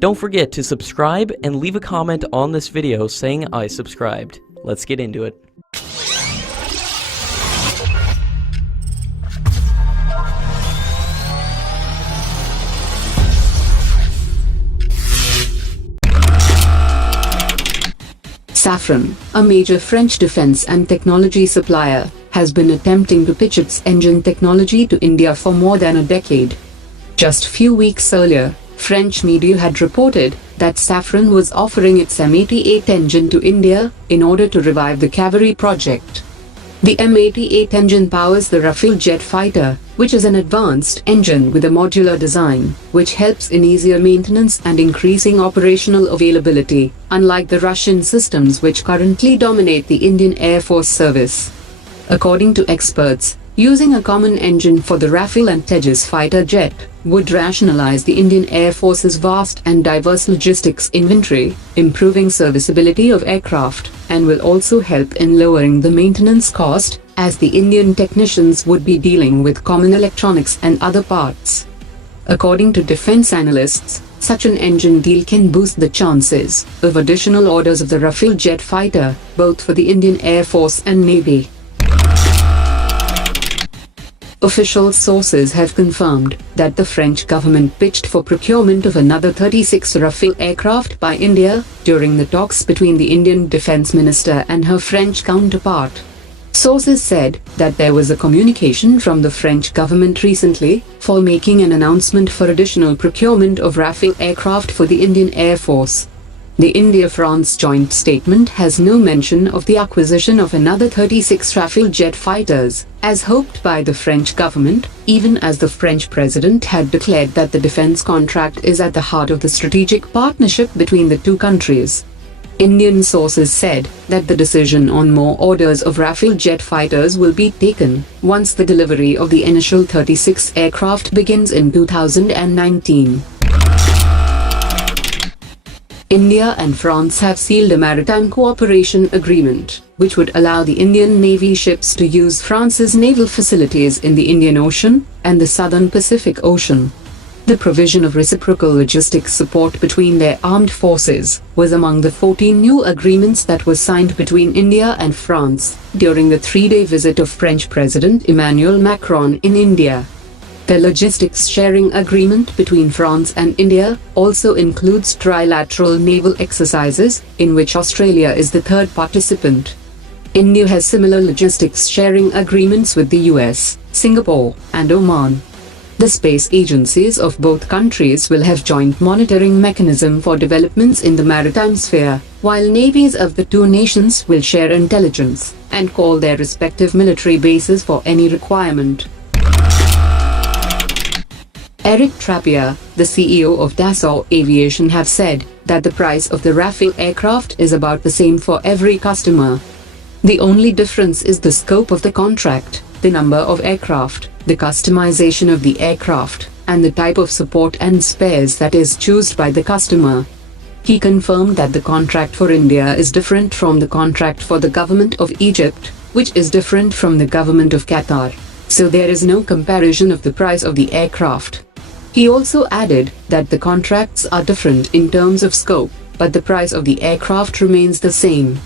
Don't forget to subscribe and leave a comment on this video saying I subscribed. Let's get into it. Safran, a major French defense and technology supplier, has been attempting to pitch its engine technology to India for more than a decade. Just few weeks earlier, French media had reported that Safran was offering its M88 engine to India in order to revive the cavalry project. The M88 engine powers the Rafale jet fighter, which is an advanced engine with a modular design, which helps in easier maintenance and increasing operational availability, unlike the Russian systems which currently dominate the Indian Air Force service. According to experts, using a common engine for the Rafale and Tejas fighter jet would rationalize the Indian Air Force's vast and diverse logistics inventory, improving serviceability of aircraft, and will also help in lowering the maintenance cost, as the Indian technicians would be dealing with common electronics and other parts. According to defense analysts, such an engine deal can boost the chances of additional orders of the Rafale jet fighter, both for the Indian Air Force and Navy. Official sources have confirmed that the French government pitched for procurement of another 36 Rafale aircraft by India during the talks between the Indian Defence Minister and her French counterpart. Sources said that there was a communication from the French government recently for making an announcement for additional procurement of Rafale aircraft for the Indian Air Force. The India-France joint statement has no mention of the acquisition of another 36 Rafale jet fighters, as hoped by the French government, even as the French president had declared that the defense contract is at the heart of the strategic partnership between the two countries. Indian sources said that the decision on more orders of Rafale jet fighters will be taken once the delivery of the initial 36 aircraft begins in 2019. India and France have sealed a maritime cooperation agreement, which would allow the Indian Navy ships to use France's naval facilities in the Indian Ocean and the Southern Pacific Ocean. The provision of reciprocal logistics support between their armed forces was among the 14 new agreements that were signed between India and France during the 3-day visit of French President Emmanuel Macron in India. The logistics sharing agreement between France and India also includes trilateral naval exercises, in which Australia is the third participant. India has similar logistics sharing agreements with the US, Singapore, and Oman. The space agencies of both countries will have joint monitoring mechanism for developments in the maritime sphere, while navies of the two nations will share intelligence and call their respective military bases for any requirement. Eric Trappier, the CEO of Dassault Aviation, have said that the price of the Rafale aircraft is about the same for every customer. The only difference is the scope of the contract, the number of aircraft, the customization of the aircraft, and the type of support and spares that is chosen by the customer. He confirmed that the contract for India is different from the contract for the government of Egypt, which is different from the government of Qatar. So there is no comparison of the price of the aircraft. He also added that the contracts are different in terms of scope, but the price of the aircraft remains the same.